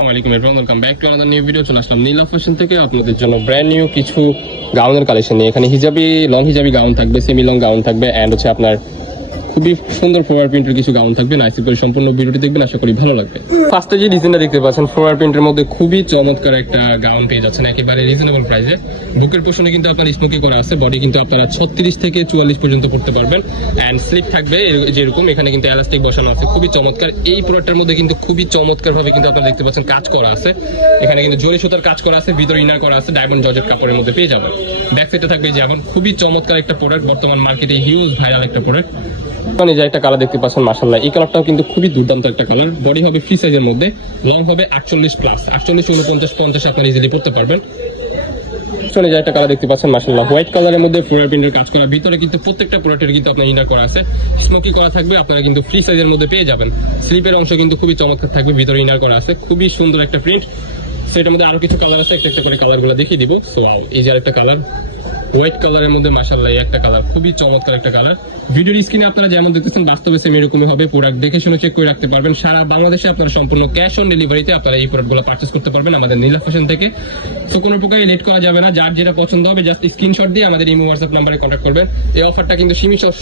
আসসালামু আলাইকুম welcome back to another new video. চলে আসলাম নীলা ফ্যাশন থেকে আপনাদের জন্য ব্র্যান্ড নিউ কিছু গাউনের কালেকশন নিয়ে। এখানে হিজাবি লং হিজাবি গাউন থাকবে, সেমি লং গাউন থাকবে, অ্যান্ড হচ্ছে আপনার খুবই সুন্দর ফ্লোরার প্রিন্টের কিছু গাউন থাকবে। নাইসি করে সম্পূর্ণ ভিডিওটি দেখবেন, আশা করি ভালো লাগবে। ফার্স্টে যে ডিজাইনটা দেখতে পাচ্ছেন ফ্লোরার প্রিন্টের মধ্যে খুবই চমৎকার একটা গাউন পেয়ে যাচ্ছেন একেবারে রিজনেবল প্রাইসে। বুকের পোর্শনে কিন্তু আপনার স্মোকি করা আছে, বডি কিন্তু আপনারা 36 থেকে 44 পর্যন্ত পড়তে পারবেন, অ্যান্ড স্লিপ থাকবে যেরকম। এখানে কিন্তু এলাস্টিক বসানো আছে, খুবই চমৎকার। এই প্রোডাক্টের মধ্যে কিন্তু খুবই চমৎকার ভাবে কিন্তু আপনারা দেখতে পাচ্ছেন কাজ করা আছে। এখানে কিন্তু জরি সুতার কাজ করা আছে, ভিতরে ইনার করা আছে, ডায়মন্ড জর্জেট কাপড়ের মধ্যে পেয়ে যাবেন। ব্যাক সাইডে থাকবে যেমন খুবই চমৎকার একটা প্রোডাক্ট, বর্তমান মার্কেটে হিউজ ভাইরাল একটা প্রোডাক্ট। মানে যে একটা কালার দেখতে পাচ্ছেন মাশাআল্লাহ, এই কালারটাও কিন্তু খুবই দুর্দান্ত একটা কালার। বডি হবে ফ্রি সাইজের মধ্যে, লং হবে 48 প্লাস, 48, 49, 50 আপনারা ইজিলি পড়তে পারবেন। পিছনে যে একটা কালার দেখতে পাচ্ছেন মাশাআল্লাহ, হোয়াইট কালারের মধ্যে ফ্লোরাল প্রিন্টের কাজ করা, ভিতরে কিন্তু প্রত্যেকটা প্রোডাক্টের কিন্তু আপনার ইনার করা আছে, স্মোকি করা থাকবে। আপনারা কিন্তু ফ্রি সাইজের মধ্যে পেয়ে যাবেন। স্লিপের অংশ কিন্তু খুবই চমৎকার থাকবে, ভিতরে ইনার করা আছে, খুবই সুন্দর একটা প্রিন্ট। সেটার মধ্যে আরো কিছু কালার আছে, একটা একটা করে কালারগুলো দেখিয়ে দিব। সো এই যে আরেকটা কালার হোয়াইট কালারের মধ্যে মাশাআল্লাহ, এই একটা কালার খুবই চমৎকার একটা কালার। ভিডিওর স্ক্রিনে আপনারা যেমন দেখতেছেন বাস্তবে সেম এরকমই হবে। প্রোডাক্ট দেখে শুনে চেক করে রাখতে পারবেন। সারা বাংলাদেশে আপনারা সম্পূর্ণ ক্যাশ অন ডেলিভারিতে আপনারা এই প্রোডাক্টগুলো পারচেজ করতে পারবেন আমাদের নীলা ফ্যাশন থেকে। তো কোনো প্রকারে লেট করা যাবে না, যার যেটা পছন্দ হবে জাস্ট স্ক্রিনশট দিয়ে আমাদের ইমো হোয়াটসঅ্যাপ নাম্বারে কন্ট্যাক্ট করবেন। এই অফারটা কিন্তু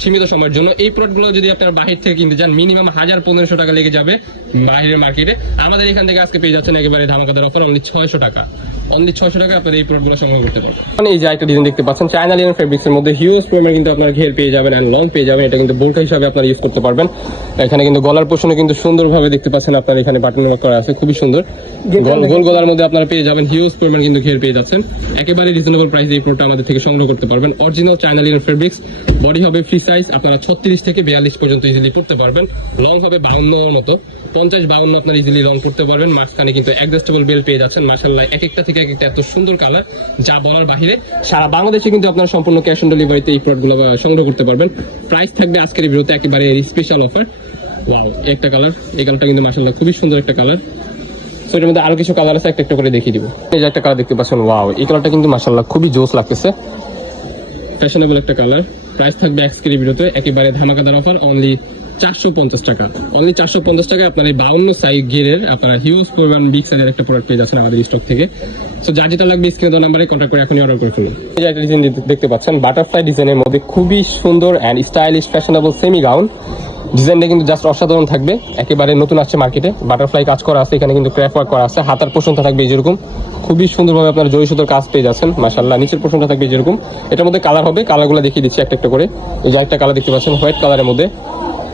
সীমিত সময়ের জন্য। এই প্রোডাক্টগুলো যদি আপনারা বাহির থেকে কিনতে যান মিনিমাম 1000-1500 টাকা লেগে যাবে বাইরের মার্কেটে। আমাদের এখান থেকে আজকে পেয়ে যাচ্ছেন একেবারে ধামাকাদার অফার, অনলি 600 টাকা। অনলি 600 টাকা আপনারা এই প্রোডাক্টগুলো সংগ্রহ করতে পারবেন। মানে এই যে একটা ডিজাইন দেখতে পাচ্ছেন চায়না লিনেন ফেব্রিক্সের মধ্যে হিউজ পরিমাণে কিন্তু আপনারা ঘের পেয়ে যাবেন এন্ড লং পেয়ে যাবেন। এটা কিন্তু বোরকা হিসাবে আপনারা ইউজ করতে পারবেন। এখানে কিন্তু গলার পোর্শনে কিন্তু সুন্দরভাবে দেখতে পাচ্ছেন আপনারা এখানে বাটন ওয়ার্ক করা আছে, খুবই সুন্দর। গোল গলার মধ্যে আপনারা পেয়ে যাবেন হিউজ পরিমাণ কিন্তু ঘের পেয়ে যাচ্ছেন। একেবারে রিজনেবল প্রাইসে এই প্রোডাক্টটা আমাদের থেকে সংগ্রহ করতে পারবেন। Original China linen fabrics, body হবে ফ্রি সাইজ, আপনারা 36 থেকে 42 পর্যন্ত ইজিলি পড়তে পারবেন। লং হবে 52 মতো, 50-52 আপনারা ইজিলি লং করতে পারবেন। মাঝখানে কিন্তু অ্যাডজাস্টেবল বেল্ট পেয়ে যাচ্ছেন মাশাআল্লাহ। এক একটা থেকে এক একটা এত সুন্দর কালার যা বলার বাহিরে। সারা বাংলাদেশে কিন্তু আপনারা সম্পূর্ণ ক্যাশ অন ডেলিভারিতে এই প্রোডাক্টগুলো সংগ্রহ করতে পারবেন। প্রাইস থাকবে আজকের এই ভিডিওতে একেবারে স্পেশাল অফার। ওয়াও, একটা কালার, এই কালারটা কিন্তু মাশাআল্লাহ খুবই সুন্দর একটা কালার। সো এর মধ্যে আরো কিছু কালার আছে, একটা একটা করে দেখিয়ে দিব। এই যে একটা কালার দেখতে পাচ্ছেন, ওয়াও, এই কালারটা কিন্তু মাশাআল্লাহ খুবই জোস লাগতেছে, ফ্যাশনেবল একটা কালার। প্রাইস থাকবে আজকের এই ভিডিওতে একেবারে ধামাকাদার অফার, অনলি 450 টাকা। অনলি 450 টাকা আপনার এই 52 সাইজ গিয়ারের আপনারা হিউজ পরিমাণ বিগ সাইজের একটা প্রোডাক্ট পেয়ে যাচ্ছেন আমাদের স্টক থেকে। সো যার যেটা লাগবে স্ক্রিনে দেওয়া নাম্বারে কন্ট্যাক্ট করে এখনই অর্ডার করে ফেলুন। এই যে একটা ডিজাইন দেখতে পাচ্ছেন বাটারফ্লাই ডিজাইনের মধ্যে খুবই সুন্দর and stylish fashionable semi gown. ডিজাইনটা কিন্তু জাস্ট অসাধারণ থাকবে, একেবারে নতুন আসছে মার্কেটে। বাটারফ্লাই কাজ করা আছে, এখানে কিন্তু ক্র্যাপ ওয়ার্ক করা আছে। হাতার পোর্শনটা থাকবে যেরকম, খুবই সুন্দরভাবে আপনার জরি সুতোর কাজ পেয়ে যাচ্ছেন মাশাআল্লাহ। নিচের পোর্শনটা থাকবে যেরকম। এটার মধ্যে কালার হবে, কালারগুলো দেখিয়ে দিচ্ছি একটা একটা করে। এই যে একটা কালার দেখতে পাচ্ছেন হোয়াইট কালারের মধ্যে,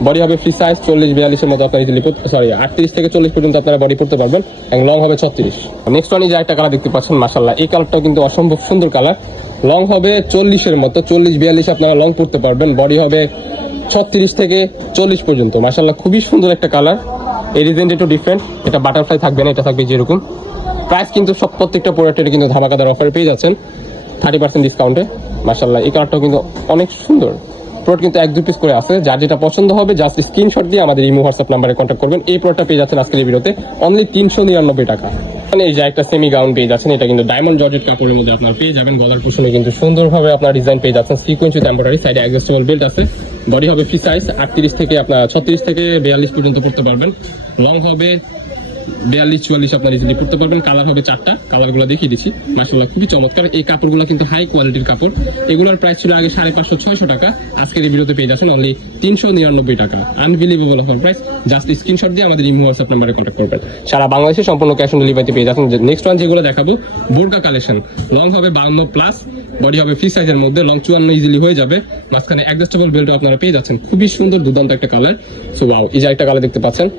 বডি হবে ফ্রি সাইজ 40-42 মতো আপনার ইজিলি 38 থেকে 40 পর্যন্ত আপনারা বডি পড়তে পারবেন, এবং লং হবে 36। নেক্সট ওয়ান এই যে একটা কালার দেখতে পাচ্ছেন মাশাআল্লাহ, এই কালারটাও কিন্তু অসম্ভব সুন্দর কালার। লং হবে 40-এর মতো, 40-42 আপনারা লং পড়তে পারবেন। বডি হবে 36 থেকে 40 পর্যন্ত মাশাআল্লাহ, খুবই সুন্দর একটা কালার। এই ডিজাইনটা একটু ডিফারেন্ট, এটা বাটারফ্লাই থাকবে না, এটা থাকবে যেরকম। প্রাইস কিন্তু প্রত্যেকটা প্রোডাক্টের কিন্তু ধামাকাদার অফারে পেয়ে যাচ্ছেন 30% ডিসকাউন্টে মাশাআল্লাহ। এই কালারটাও কিন্তু অনেক সুন্দর। প্রোডাক্ট কিন্তু 1-2 পিস করে আছে, যার যেটা পছন্দ হবে জাস্ট স্ক্রিনশট দিয়ে আমাদের ইমো হোয়াটসঅ্যাপ নাম্বারে কন্ট্যাক্ট করবেন। এই প্রোডাক্টটা পেয়ে যাচ্ছেন আজকের এই ভিডিওতে অনলি 399 টাকা। এই যে একটা সেমি গাউন পেয়ে যাচ্ছেন, এটা কিন্তু ডায়মন্ড জর্জেট কাপড়ের মধ্যে আপনারা পেয়ে যাবেন। গলার পোর্শনে কিন্তু সুন্দরভাবে আপনার ডিজাইন পেয়ে যাচ্ছেন, সিকোয়েন্স উইথ এমব্রয়ডারি, সাইডে অ্যাডজাস্টেবল বেল্ট আছে। বডি হবে ফ্রি সাইজ 38 থেকে আপনার 36 থেকে 42 পর্যন্ত পড়তে পারবেন। লং হবে 42-44 আপনার ইজিলি পড়তে পারবেন। কালার হবে 4টা, কালারগুলো দেখিয়ে দিচ্ছি মাশাআল্লাহ, খুবই চমৎকার। এই কাপড়গুলো কিন্তু হাই কোয়ালিটির কাপড়। এগুলোর প্রাইস ছিল আগে 550-600 টাকা, আজকের এই ভিডিওতে পেয়ে যাচ্ছেন অনলি 399 টাকা। Unbelievable offer price. Just screenshot দিয়ে আমাদের ইমো হোয়াটসঅ্যাপ নাম্বারে কন্ট্যাক্ট করবেন। সারা বাংলাদেশে সম্পূর্ণ ক্যাশ অন ডেলিভারিতে পেয়ে যাচ্ছেন। নেক্সট ওয়ান যেগুলো দেখাবো বোরকা কালেকশন, লং হবে 52 প্লাস, বডি হবে ফ্রি সাইজের মধ্যে, লং 54 ইজিলি হয়ে যাবে। মাঝখানে অ্যাডজাস্টেবল বেল্ট আপনারা পেয়ে যাচ্ছেন, খুবই সুন্দর দুর্দান্ত একটা কালার। সো ওয়াও, এই যে একটা কালার দেখতে পাচ্ছেন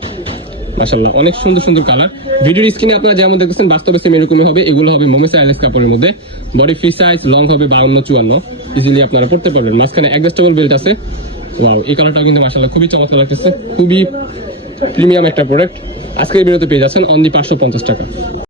মাশাআল্লাহ, অনেক সুন্দর সুন্দর কালার। ভিডিওর স্ক্রিনে আপনারা যেমন দেখতেছেন বাস্তবে সেম এরকমই হবে। এগুলো হবে মোমে সাইলেন্স কাপড়ের মধ্যে, বডি ফ্রি সাইজ, লং হবে 52-54 ইজিলি আপনারা পড়তে পারবেন। মাঝখানে অ্যাডজাস্টেবল বেল্ট আছে। ওয়াও, এই কালারটাও কিন্তু মাশাআল্লাহ খুবই চমৎকার লাগতেছে, খুবই প্রিমিয়াম একটা প্রোডাক্ট। আজকের ভিডিওতে পেয়ে যাচ্ছেন অনলি 550 টাকা।